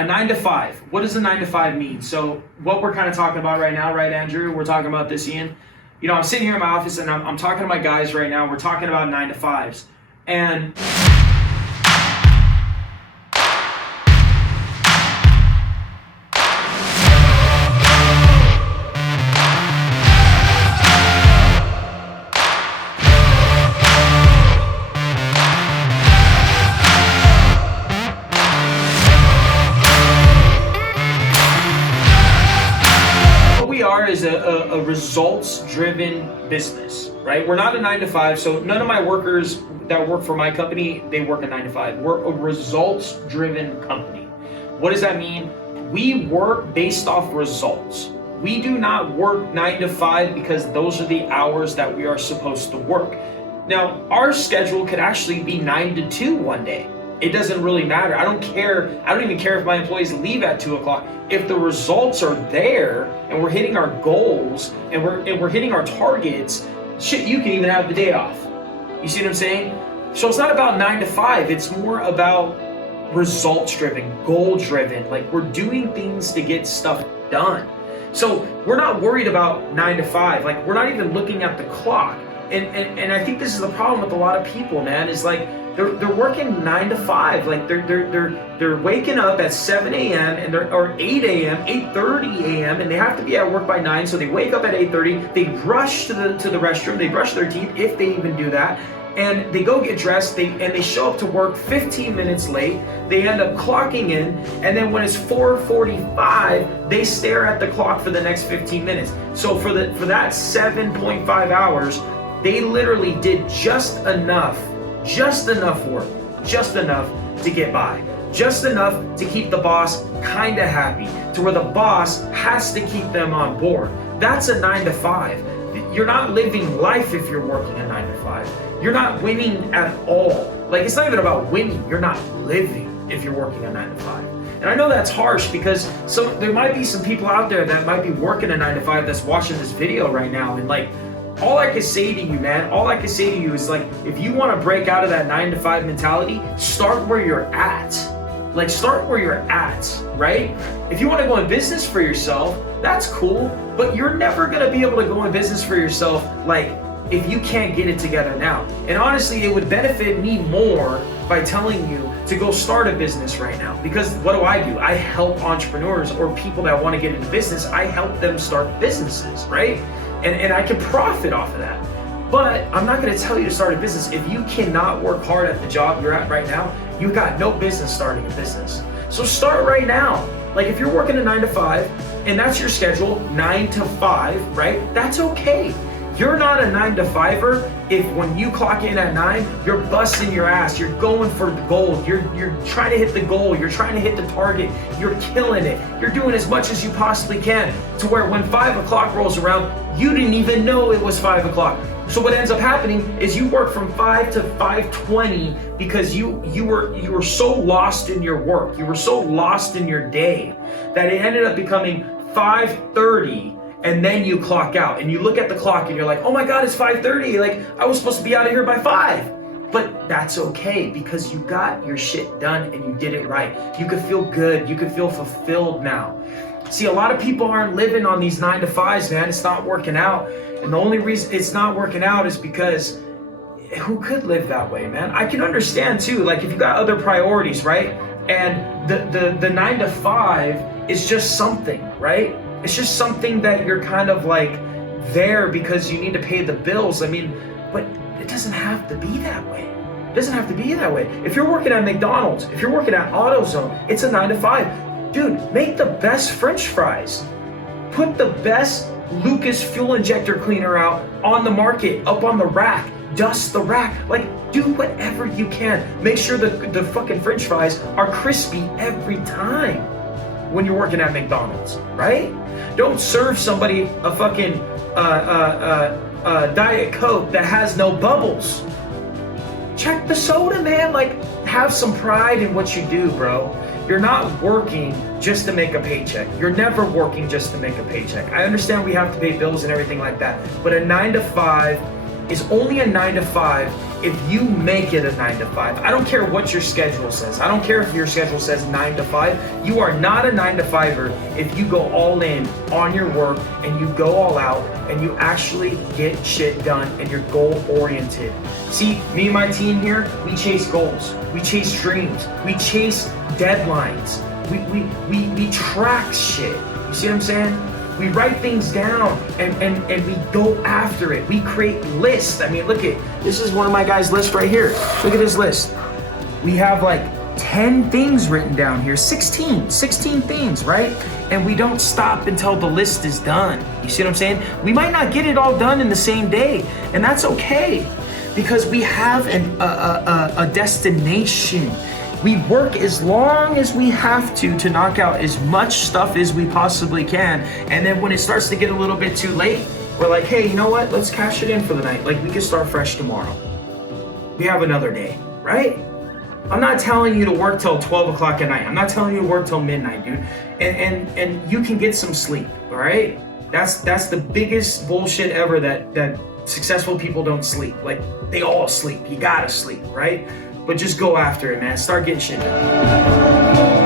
A 9 to 5. What does a 9 to 5 mean? So what we're kind of talking about right now, right, Andrew? We're talking about this, Ian. You know, I'm sitting here in my office and I'm talking to my guys right now. We're talking about 9 to 5s. And is a results-driven business, right? We're not a 9 to 5, so none of my workers that work for my company, they work a 9 to 5. We're a results-driven company. What does that mean? We work based off results. We do not work 9 to 5 because those are the hours that we are supposed to work. Now, our schedule could actually be 9 to 2 one day. It doesn't really matter. I don't care. I don't even care if my employees leave at 2 o'clock. If the results are there and we're hitting our goals and we're hitting our targets, shit, you can even have the day off. You see what I'm saying? So it's not about 9 to 5. It's more about results driven, goal driven. Like, we're doing things to get stuff done. So we're not worried about 9 to 5. Like, we're not even looking at the clock. And I think this is the problem with a lot of people, man, is like, they're working 9 to 5. Like they're waking up at 7 a.m. and or 8 a.m., 8:30 a.m. and they have to be at work by 9. So they wake up at 8:30. They rush to the restroom. They brush their teeth if they even do that, and they go get dressed. They show up to work 15 minutes late. They end up clocking in, and then when it's 4:45, they stare at the clock for the next 15 minutes. So for that 7.5 hours, they literally did just enough work, just enough to get by, just enough to keep the boss kind of happy, to where the boss has to keep them on board. That's a 9 to 5. You're not living life if you're working a 9 to 5. You're not winning at all. Like, it's not even about winning. You're not living if you're working a 9 to 5. And I know that's harsh because there might be some people out there that might be working a 9 to 5 that's watching this video right now, and like, all I can say to you, man, all I can say to you is, like, if you want to break out of that 9 to 5 mentality, start where you're at. Like, start where you're at, right? If you want to go in business for yourself, that's cool, but you're never going to be able to go in business for yourself, like, if you can't get it together now. And honestly, it would benefit me more by telling you to go start a business right now. Because what do? I help entrepreneurs or people that want to get into business. I help them start businesses, right? And I can profit off of that. But I'm not going to tell you to start a business. If you cannot work hard at the job you're at right now, you got no business starting a business. So start right now. Like, if you're working a 9 to 5 and that's your schedule, 9 to 5, right? That's okay. You're not a 9 to 5er if when you clock in at 9, you're busting your ass, you're going for the goal, you're trying to hit the goal, you're trying to hit the target, you're killing it, you're doing as much as you possibly can, to where when 5 o'clock rolls around, you didn't even know it was 5 o'clock. So what ends up happening is you work from 5 to 5:20 because you were so lost in your work, you were so lost in your day that it ended up becoming 5:30. And then you clock out and you look at the clock and you're like, oh my God, it's 5:30. Like, I was supposed to be out of here by 5. But that's okay because you got your shit done and you did it right. You could feel good. You could feel fulfilled now. See, a lot of people aren't living on these 9 to 5s, man. It's not working out. And the only reason it's not working out is because who could live that way, man? I can understand too, like, if you got other priorities, right? And the 9 to 5 is just something, right? It's just something that you're kind of like there because you need to pay the bills. I mean, but it doesn't have to be that way. It doesn't have to be that way. If you're working at McDonald's, if you're working at AutoZone, it's a 9 to 5. Dude, make the best French fries. Put the best Lucas fuel injector cleaner out on the market, up on the rack. Dust the rack. Like, do whatever you can. Make sure the fucking French fries are crispy every time when you're working at McDonald's, right? Don't serve somebody a fucking Diet Coke that has no bubbles. Check the soda, man. Like, have some pride in what you do, bro. You're not working just to make a paycheck. You're never working just to make a paycheck. I understand we have to pay bills and everything like that, but a 9 to 5 is only a 9 to 5 if you make it a 9 to 5, I don't care what your schedule says. I don't care if your schedule says 9 to 5. You are not a 9 to 5er if you go all in on your work and you go all out and you actually get shit done and you're goal oriented. See, me and my team here, we chase goals, we chase dreams, we chase deadlines, we track shit. You see what I'm saying? We write things down and we go after it. We create lists. I mean, look at, this is one of my guys' lists right here. Look at this list. We have like 10 things written down here, 16 things, right? And we don't stop until the list is done. You see what I'm saying? We might not get it all done in the same day, and that's okay because we have a destination. We work as long as we have to knock out as much stuff as we possibly can. And then when it starts to get a little bit too late, we're like, hey, you know what? Let's cash it in for the night. Like, we can start fresh tomorrow. We have another day, right? I'm not telling you to work till 12 o'clock at night. I'm not telling you to work till midnight, dude. And you can get some sleep, all right? That's the biggest bullshit ever that successful people don't sleep. Like, they all sleep. You gotta sleep, right? But just go after it, man. Start getting shit done.